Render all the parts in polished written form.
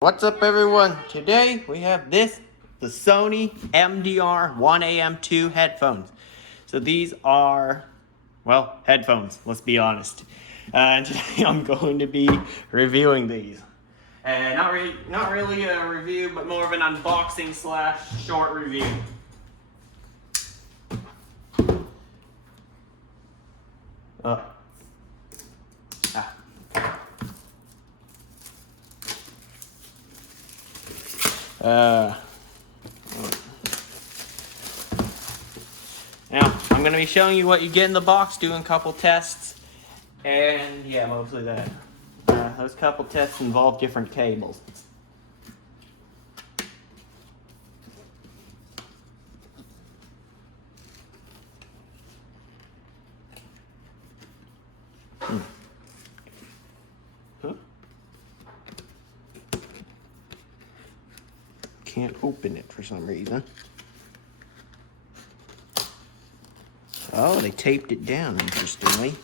What's up, everyone? Today we have the Sony MDR 1AM2 headphones. So these are, well, headphones, let's be honest. And today I'm going to be reviewing these. And not really a review, but more of an unboxing / short review. Now, I'm going to be showing you what you get in the box, doing a couple tests, and yeah, mostly that. Those couple tests involve different cables. Huh? Can't open it for some reason. Oh, they taped it down, interestingly.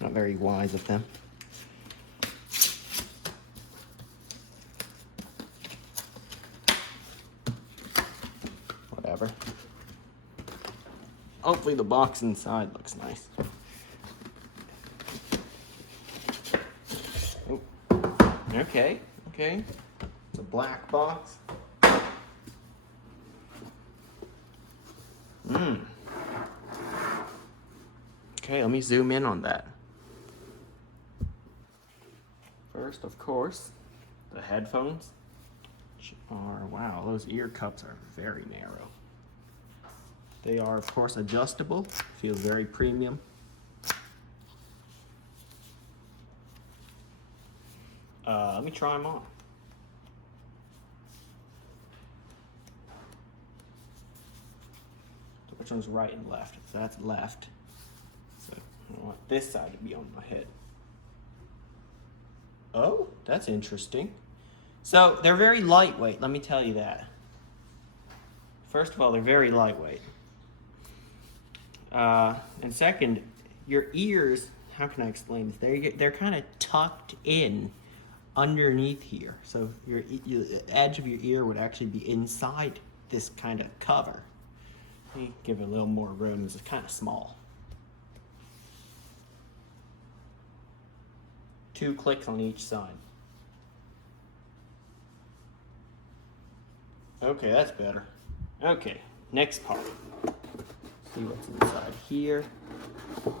Not very wise of them. Whatever. Hopefully the box inside looks nice. Oh. Okay. It's a black box. Okay, let me zoom in on that. First, of course, the headphones, which are, wow, those ear cups are very narrow. They are, of course, adjustable, feels very premium. Let me try them on. So which one's right and left? So that's left. So I want this side to be on my head. Oh, that's interesting. So they're very lightweight, let me tell you that. First of all, they're very lightweight. And second, your ears, how can I explain this? They're kind of tucked in underneath here. So the edge of your ear would actually be inside this kind of cover. Let me give it a little more room, it's kind of small. 2 clicks on each side. Okay, that's better. Okay, next part. See what's inside here. So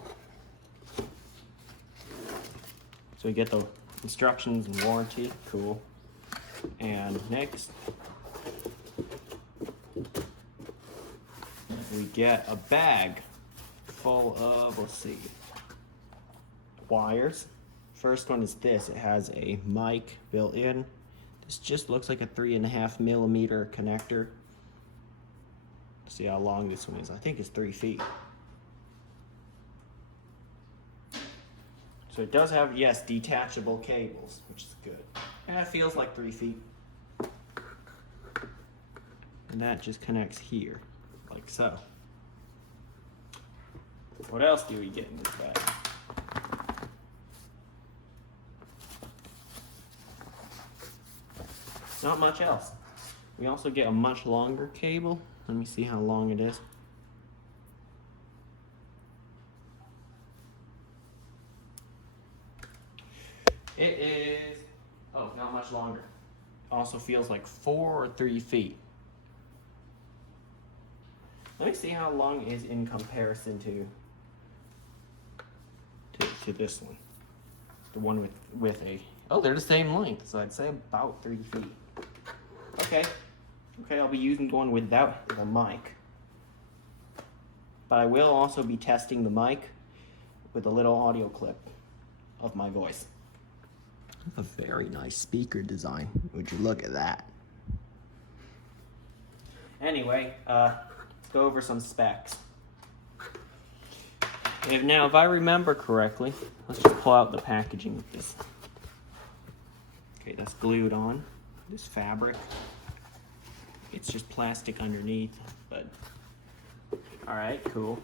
we get the instructions and warranty, cool. And next, we get a bag full of, let's see, wires. First one is this, it has a mic built in. This just looks like a 3.5mm connector. See how long this one is, I think it's 3 feet. So it does have, yes, detachable cables, which is good. And it feels like 3 feet. And that just connects here, like so. What else do we get in this bag? Not much else. We also get a much longer cable. Let me see how long it is. It is, oh, not much longer. Also feels like 4 or 3 feet. Let me see how long it is in comparison to this one. The one with a, oh, they're the same length, so I'd say about 3 feet. Okay, I'll be using one without the mic. But I will also be testing the mic with a little audio clip of my voice. A very nice speaker design. Would you look at that? Anyway, let's go over some specs. Now, if I remember correctly, let's just pull out the packaging of this. Okay, that's glued on, this fabric. It's just plastic underneath, but all right, cool.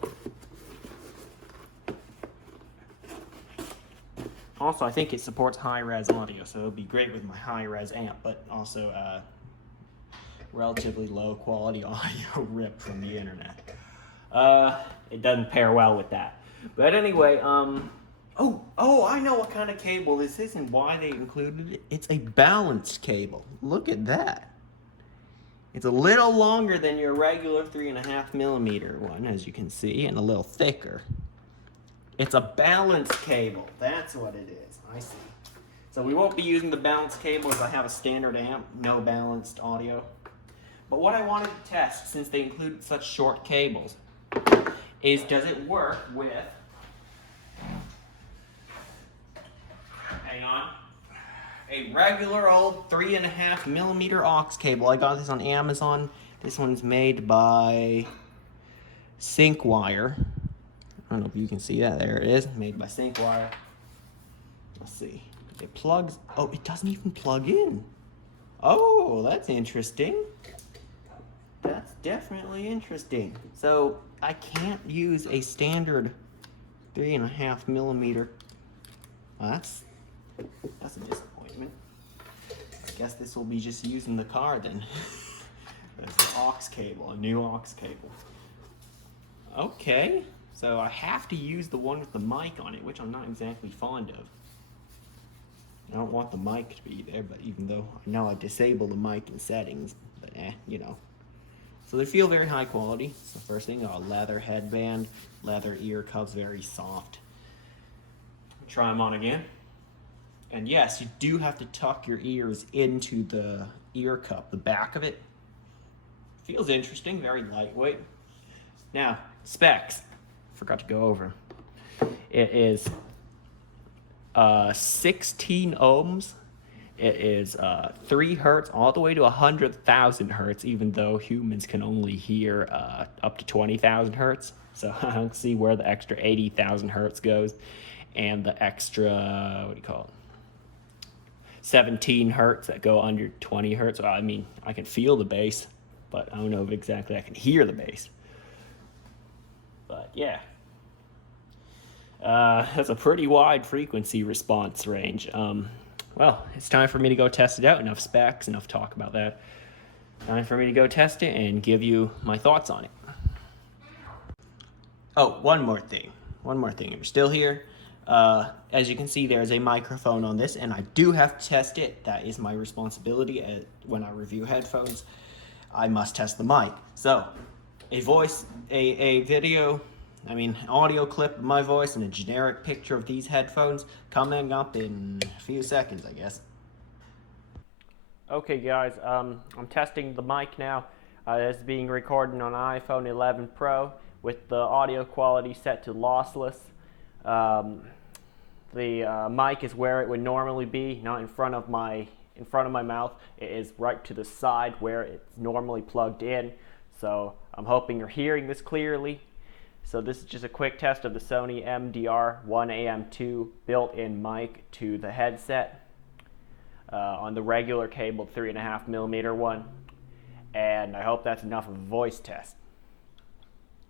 Also, I think it supports high-res audio, so it'll be great with my high-res amp, but also relatively low-quality audio ripped from the internet. It doesn't pair well with that. But anyway, oh, I know what kind of cable this is and why they included it. It's a balanced cable. Look at that. It's a little longer than your regular 3.5mm one, as you can see, and a little thicker. It's a balanced cable. That's what it is. I see. So we won't be using the balanced cable as I have a standard amp, no balanced audio. But what I wanted to test, since they included such short cables, is does it work with, hang on, a regular old 3.5mm aux cable. I got this on Amazon. This one's made by SyncWire. I don't know if you can see that. There it is, made by SyncWire. Let's see. It plugs, oh, it doesn't even plug in. Oh, that's interesting. That's definitely interesting. So I can't use a standard 3.5mm. Well, that's a disappointment. I guess this will be just using the car then. That's the aux cable, a new aux cable. Okay, so I have to use the one with the mic on it, which I'm not exactly fond of. I don't want the mic to be there, but even though I know I disable the mic in settings, but you know. So they feel very high quality. So first thing, a leather headband, leather ear cups, very soft. Try them on again. And yes, you do have to tuck your ears into the ear cup, the back of it. Feels interesting, very lightweight. Now, specs. Forgot to go over. It is 16 ohms. It is 3 hertz all the way to 100,000 hertz, even though humans can only hear up to 20,000 hertz. So I don't see where the extra 80,000 hertz goes, and the extra, what do you call it? 17 hertz that go under 20 hertz. Well, I mean, I can feel the bass, but I don't know if exactly I can hear the bass. But yeah. That's a pretty wide frequency response range. Well, it's time for me to go test it out. Enough specs, enough talk about that. Time for me to go test it and give you my thoughts on it. Oh, one more thing. If you're still here, as you can see, there's a microphone on this, and I do have to test it. That is my responsibility. When I review headphones, I must test the mic. So, a video, audio clip of my voice and a generic picture of these headphones coming up in a few seconds, I guess. Okay guys, I'm testing the mic now. It's being recorded on an iPhone 11 Pro with the audio quality set to lossless. The mic is where it would normally be, not in front of my mouth. It is right to the side where it's normally plugged in. So I'm hoping you're hearing this clearly. So this is just a quick test of the Sony MDR 1AM2 built-in mic to the headset on the regular cable 3.5mm one. And I hope that's enough of a voice test.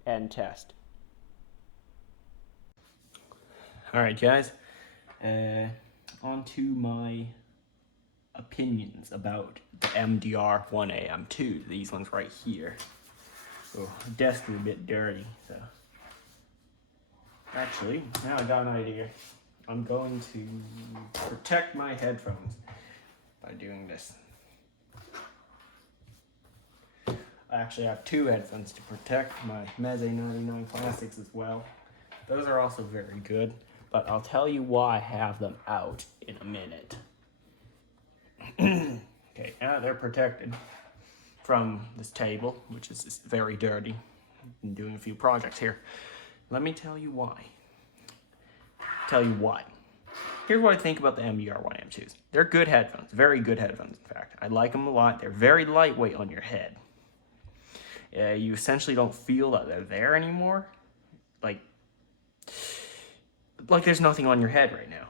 End test. Alright guys, on to my opinions about the MDR 1AM2, these ones right here. Oh, the desk is a bit dirty, so. Actually, now I got an idea. I'm going to protect my headphones by doing this. I actually have 2 headphones to protect my Meze 99 Classics as well. Those are also very good, but I'll tell you why I have them out in a minute. Okay, now they're protected from this table, which is just very dirty. I'm doing a few projects here. Let me tell you why. Here's what I think about the MDR 1AM2s. They're good headphones, very good headphones, in fact. I like them a lot. They're very lightweight on your head. You essentially don't feel that they're there anymore. Like there's nothing on your head right now.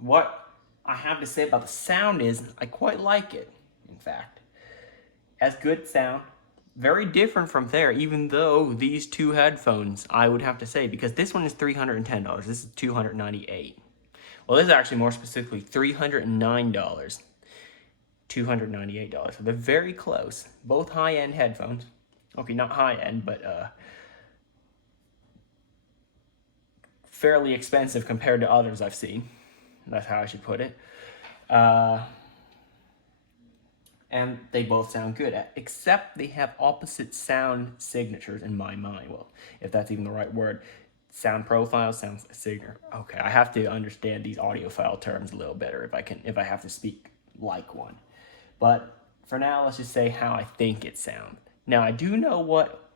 What I have to say about the sound is I quite like it, in fact. It has good sound. very different from there, even though these two headphones, I would have to say, because this one is $310, this is $298. Well, this is actually more specifically $309, $298. So they're very close. Both high-end headphones. Okay, not high-end, but fairly expensive compared to others I've seen. That's how I should put it. And they both sound good, except they have opposite sound signatures in my mind. Well, if that's even the right word. Sound profile, sound signature. Okay, I have to understand these audiophile terms a little better if I have to speak like one. But for now, let's just say how I think it sounds. Now, I do know what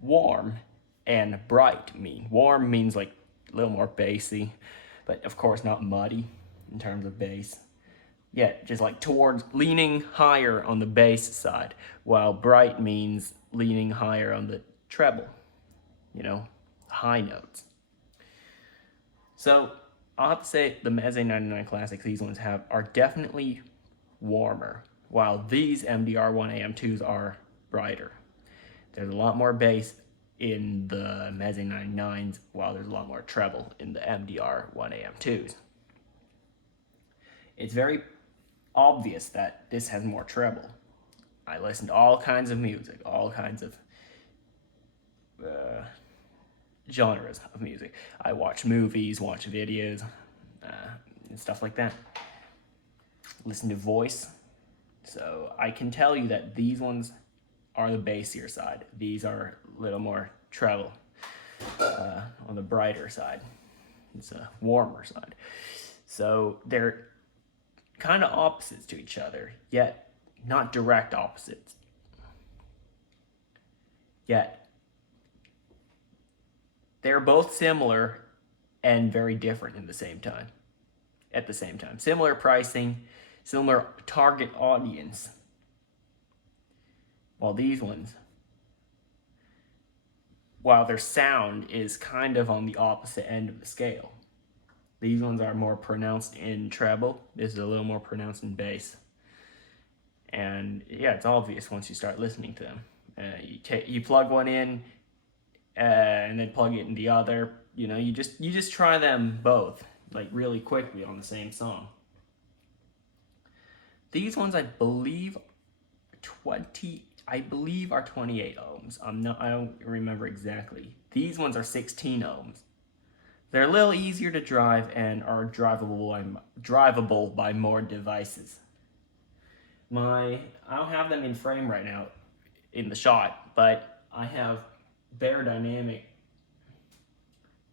warm and bright mean. Warm means like a little more bassy, but of course not muddy in terms of bass. Yeah, just like towards leaning higher on the bass side, while bright means leaning higher on the treble, high notes. So I'll have to say the Meze 99 Classics these ones are definitely warmer, while these MDR 1AM2s are brighter. There's a lot more bass in the Meze 99s, while there's a lot more treble in the MDR 1AM2s. It's very obvious that this has more treble. I listen to all kinds of music, all kinds of genres of music. I watch movies, watch videos, and stuff like that. Listen to voice. So I can tell you that these ones are the bassier side. These are a little more treble on the brighter side. It's a warmer side. So they're kind of opposites to each other, yet not direct opposites. Yet they're both similar and very different at the same time. Similar pricing, similar target audience. While these ones, while their sound is kind of on the opposite end of the scale. These ones are more pronounced in treble. This is a little more pronounced in bass. And yeah, it's obvious once you start listening to them. You plug one in and then plug it in the other. You just try them both like really quickly on the same song. These ones I believe are 28 ohms. I don't remember exactly. These ones are 16 ohms. They're a little easier to drive and are drivable by more devices. I don't have them in frame right now in the shot, but I have Beyerdynamic.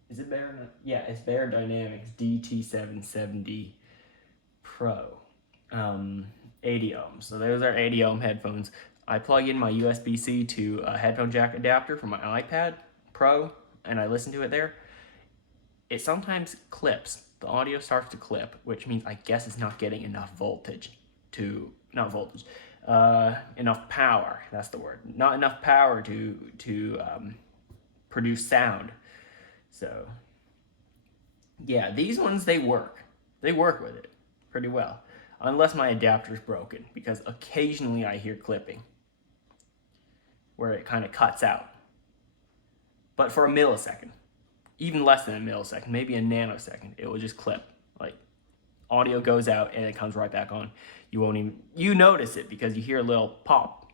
Is it Beyerdynamic? Yeah, it's Beyerdynamics DT770 Pro. 80 ohms. So those are 80 ohm headphones. I plug in my USB-C to a headphone jack adapter for my iPad Pro, and I listen to it there. It sometimes clips. The audio starts to clip, which means I guess it's not getting enough enough power. That's the word. Not enough power to produce sound. So yeah, these ones, they work. They work with it pretty well. Unless my adapter's broken, because occasionally I hear clipping where it kind of cuts out. But for a millisecond, even less than a millisecond, maybe a nanosecond, it will just clip. Like audio goes out and it comes right back on. You notice it because you hear a little pop.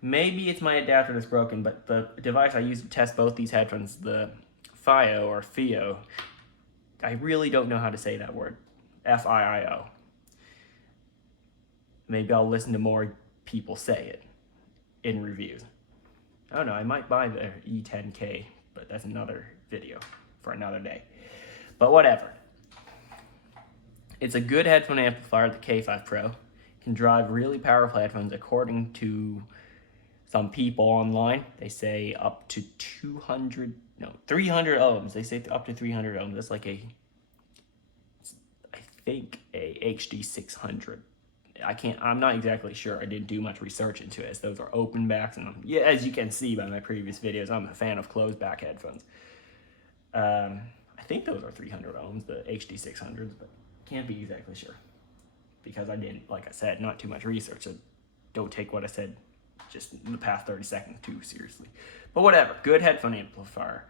Maybe it's my adapter that's broken, but the device I use to test both these headphones, the FIO, I really don't know how to say that word. FIIO. Maybe I'll listen to more people say it in reviews. I don't know, I might buy the E10K, but that's another video for another day. But whatever. It's a good headphone amplifier, the K5 Pro. Can drive really powerful headphones according to some people online. They say up to 300 ohms. They say up to 300 ohms. That's like I think a HD 600. I'm not exactly sure. I didn't do much research into it, as those are open backs, and as you can see by my previous videos, I'm a fan of closed back headphones. I think those are 300 ohms, the HD 600s, but can't be exactly sure because I didn't, like I said, not too much research. So don't take what I said just in the past 30 seconds too seriously. But whatever, good headphone amplifier.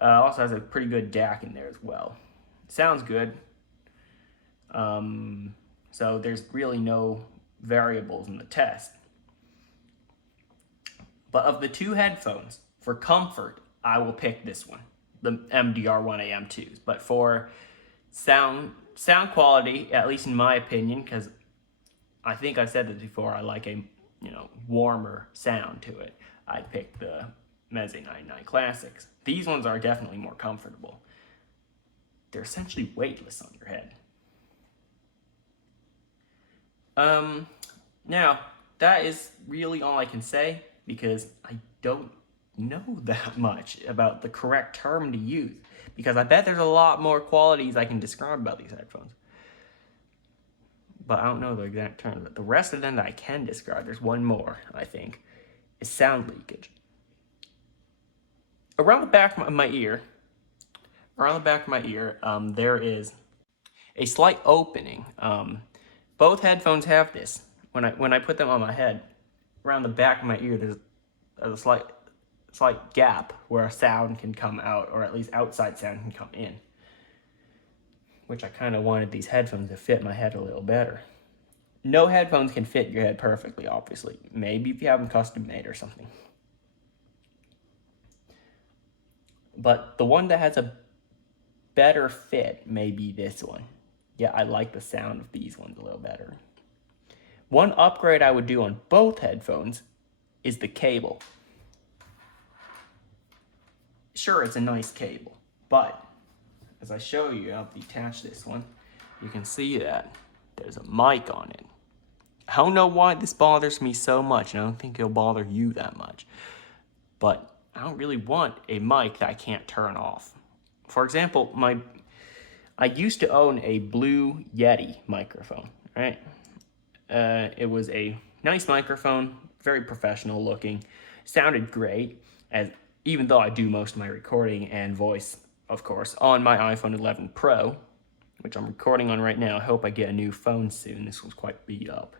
Also has a pretty good DAC in there as well. Sounds good. So there's really no variables in the test. But of the two headphones, for comfort, I will pick this one, the MDR 1AM2s. But for sound quality, at least in my opinion, because I think I said this before, I like a warmer sound to it, I'd pick the Meze 99 Classics. These ones are definitely more comfortable. They're essentially weightless on your head. Now, that is really all I can say, because I don't know that much about the correct term to use, because I bet there's a lot more qualities I can describe about these headphones. But I don't know the exact term. But the rest of them that I can describe, there's one more, I think, is sound leakage. Around the back of my ear, there is a slight opening. Both headphones have this. When I put them on my head, around the back of my ear, there's a slight gap where a sound can come out, or at least outside sound can come in. Which I kind of wanted these headphones to fit my head a little better. No headphones can fit your head perfectly, obviously. Maybe if you have them custom made or something. But the one that has a better fit may be this one. Yeah, I like the sound of these ones a little better. One upgrade I would do on both headphones is the cable. Sure, it's a nice cable, but as I show you, I'll detach this one, you can see that there's a mic on it. I don't know why this bothers me so much, and I don't think it'll bother you that much, but I don't really want a mic that I can't turn off. For example, I used to own a Blue Yeti microphone, right? It was a nice microphone, very professional looking, sounded great, even though I do most of my recording and voice, of course, on my iPhone 11 Pro, which I'm recording on right now. I hope I get a new phone soon. This one's quite beat up.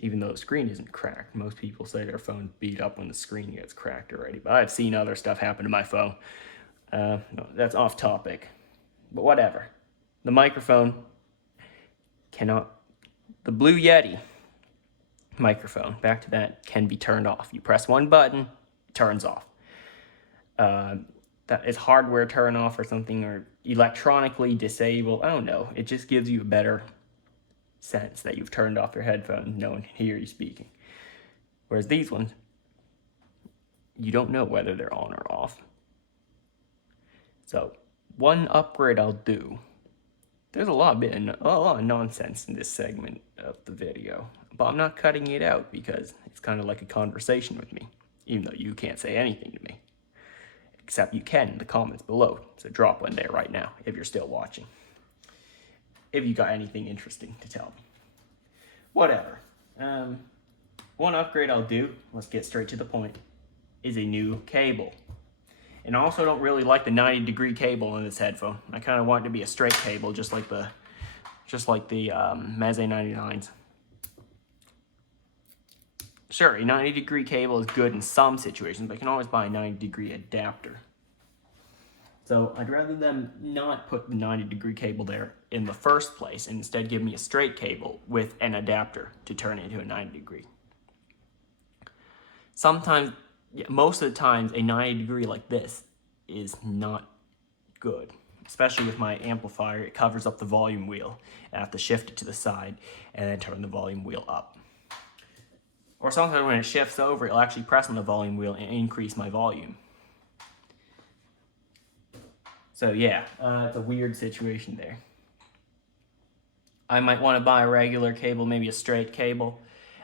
Even though the screen isn't cracked. Most people say their phone's beat up when the screen gets cracked already, but I've seen other stuff happen to my phone. No, that's off topic, but whatever. The microphone the Blue Yeti microphone, back to that, can be turned off. You press one button, it turns off. That is hardware turn off or something, or electronically disable. I don't know. It just gives you a better sense that you've turned off your headphones. No one can hear you speaking. Whereas these ones, you don't know whether they're on or off. So one upgrade I'll do. There's a lot of nonsense in this segment of the video, but I'm not cutting it out because it's kind of like a conversation with me, even though you can't say anything to me. Except you can in the comments below, so drop one there right now if you're still watching. If you got anything interesting to tell me. Whatever. One upgrade I'll do, let's get straight to the point, is a new cable. And I also don't really like the 90-degree cable in this headphone. I kind of want it to be a straight cable, just like the Meze 99s. Sure, a 90-degree cable is good in some situations, but you can always buy a 90-degree adapter. So I'd rather them not put the 90-degree cable there in the first place and instead give me a straight cable with an adapter to turn it into a 90-degree. Sometimes, most of the times, a 90-degree like this is not good. Especially with my amplifier, it covers up the volume wheel. I have to shift it to the side and then turn the volume wheel up. Or sometimes when it shifts over, it'll actually press on the volume wheel and increase my volume. So yeah, it's a weird situation there. I might want to buy a regular cable, maybe a straight cable.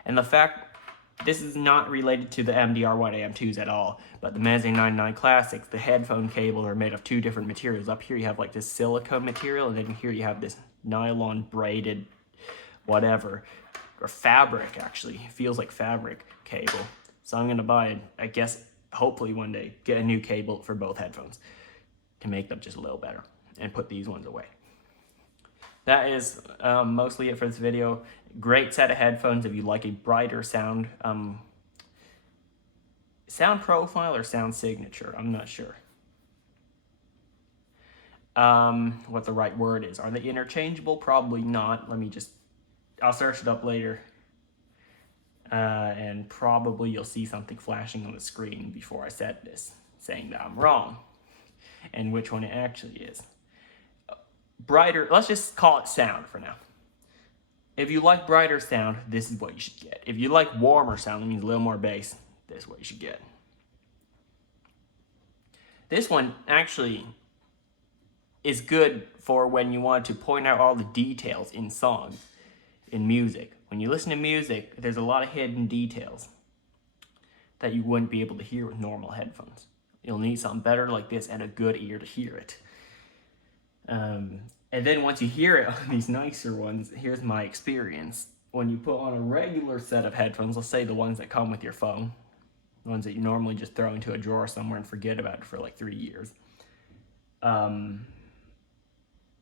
And the fact, this is not related to the MDR 1AM2s at all, but the Meze 99 Classics, the headphone cables are made of two different materials. Up here you have like this silicone material, and then here you have this nylon braided whatever, or fabric actually. It feels like fabric cable. So I'm going to buy, I guess, hopefully one day, get a new cable for both headphones to make them just a little better and put these ones away. that is mostly it for this video. Great set of headphones if you like a brighter sound. Sound profile or sound signature, I'm not sure. What the right word is. Are they interchangeable? Probably not. I'll search it up later. And probably you'll see something flashing on the screen before I said this, saying that I'm wrong, and which one it actually is. Brighter, let's just call it sound for now. If you like brighter sound, this is what you should get. If you like warmer sound, that means a little more bass, this is what you should get. This one actually is good for when you want to point out all the details in songs, in music. When you listen to music, there's a lot of hidden details that you wouldn't be able to hear with normal headphones. You'll need something better like this and a good ear to hear it. And then once you hear it on these nicer ones, here's my experience. When you put on a regular set of headphones, let's say the ones that come with your phone, the ones that you normally just throw into a drawer somewhere and forget about it for like 3 years,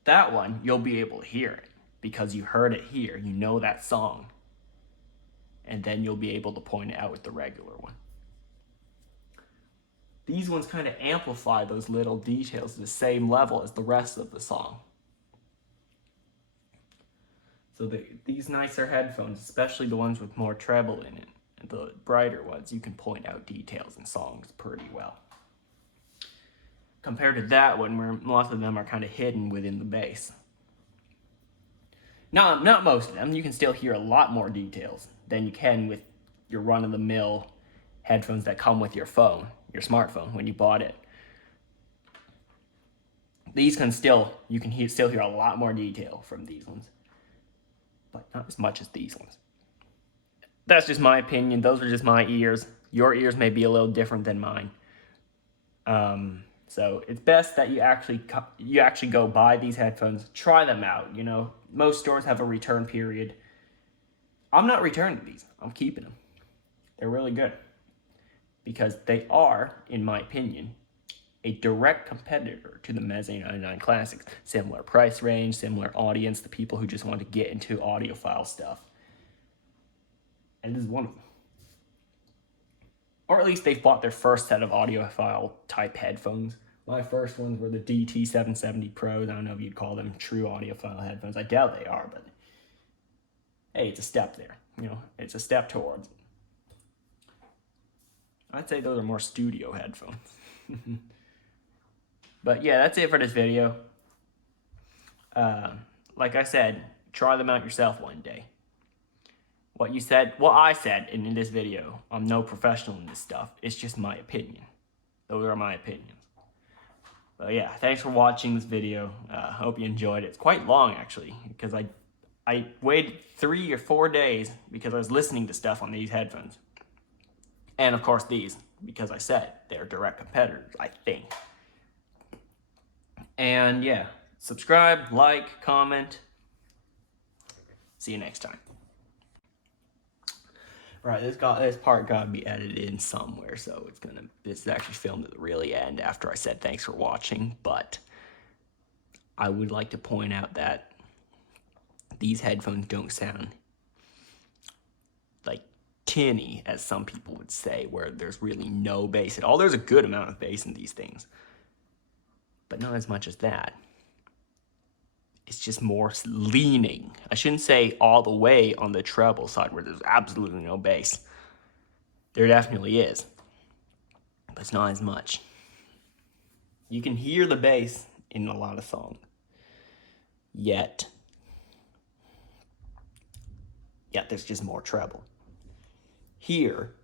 that one, you'll be able to hear it because you heard it here, you know that song, and then you'll be able to point it out with the regular one. These ones kind of amplify those little details to the same level as the rest of the song. So these nicer headphones, especially the ones with more treble in it, and the brighter ones, you can point out details in songs pretty well. Compared to that one, where most of them are kind of hidden within the bass. No, not most of them. You can still hear a lot more details than you can with your run-of-the-mill headphones that come with your phone, your smartphone, when you bought it. These can still, you can still hear a lot more detail from these ones, but not as much as these ones. That's just my opinion. Those are just my ears. Your ears may be a little different than mine. So it's best that you actually go buy these headphones, try them out. You know, most stores have a return period. I'm not returning these. I'm keeping them. They're really good because they are, in my opinion, a direct competitor to the Meze 99 Classics. Similar price range, similar audience, the people who just want to get into audiophile stuff. And this is one of them. Or at least they've bought their first set of audiophile type headphones. My first ones were the DT770 Pros. I don't know if you'd call them true audiophile headphones. I doubt they are, but hey, it's a step there. You know, it's a step towards it. I'd say those are more studio headphones. But yeah, that's it for this video. Like I said, try them out yourself one day. What I said in this video, I'm no professional in this stuff. It's just my opinion. Those are my opinions. But yeah, thanks for watching this video. Hope you enjoyed it. It's quite long actually, because I waited 3 or 4 days because I was listening to stuff on these headphones. And of course these, because I said they're direct competitors, I think. And yeah, subscribe, like, comment. See you next time. Right, this part gotta be edited in somewhere, so this is actually filmed at the really end after I said thanks for watching, but I would like to point out that these headphones don't sound like tinny, as some people would say, where there's really no bass at all. There's a good amount of bass in these things, but not as much as that. It's just more leaning. I shouldn't say all the way on the treble side where there's absolutely no bass. There definitely is, but it's not as much. You can hear the bass in a lot of songs, yet there's just more treble. Here,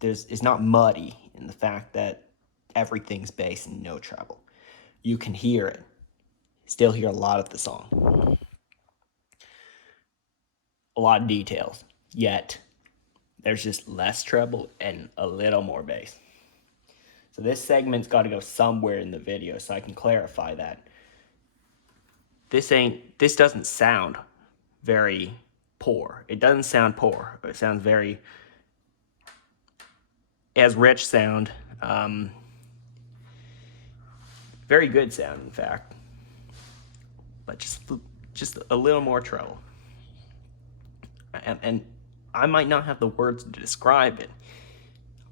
it's not muddy in the fact that everything's bass and no treble. You can hear it. Still hear a lot of the song. A lot of details, yet there's just less treble and a little more bass. So this segment's got to go somewhere in the video so I can clarify that. This doesn't sound very poor. It doesn't sound poor. It sounds it has rich sound. Very good sound, in fact. But just just a little more trouble. And I might not have the words to describe it.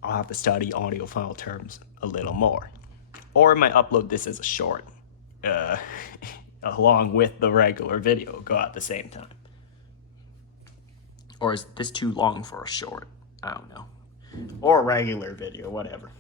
I'll have to study audiophile terms a little more. Or I might upload this as a short, along with the regular video, go out at the same time. Or is this too long for a short? I don't know. Or a regular video, whatever.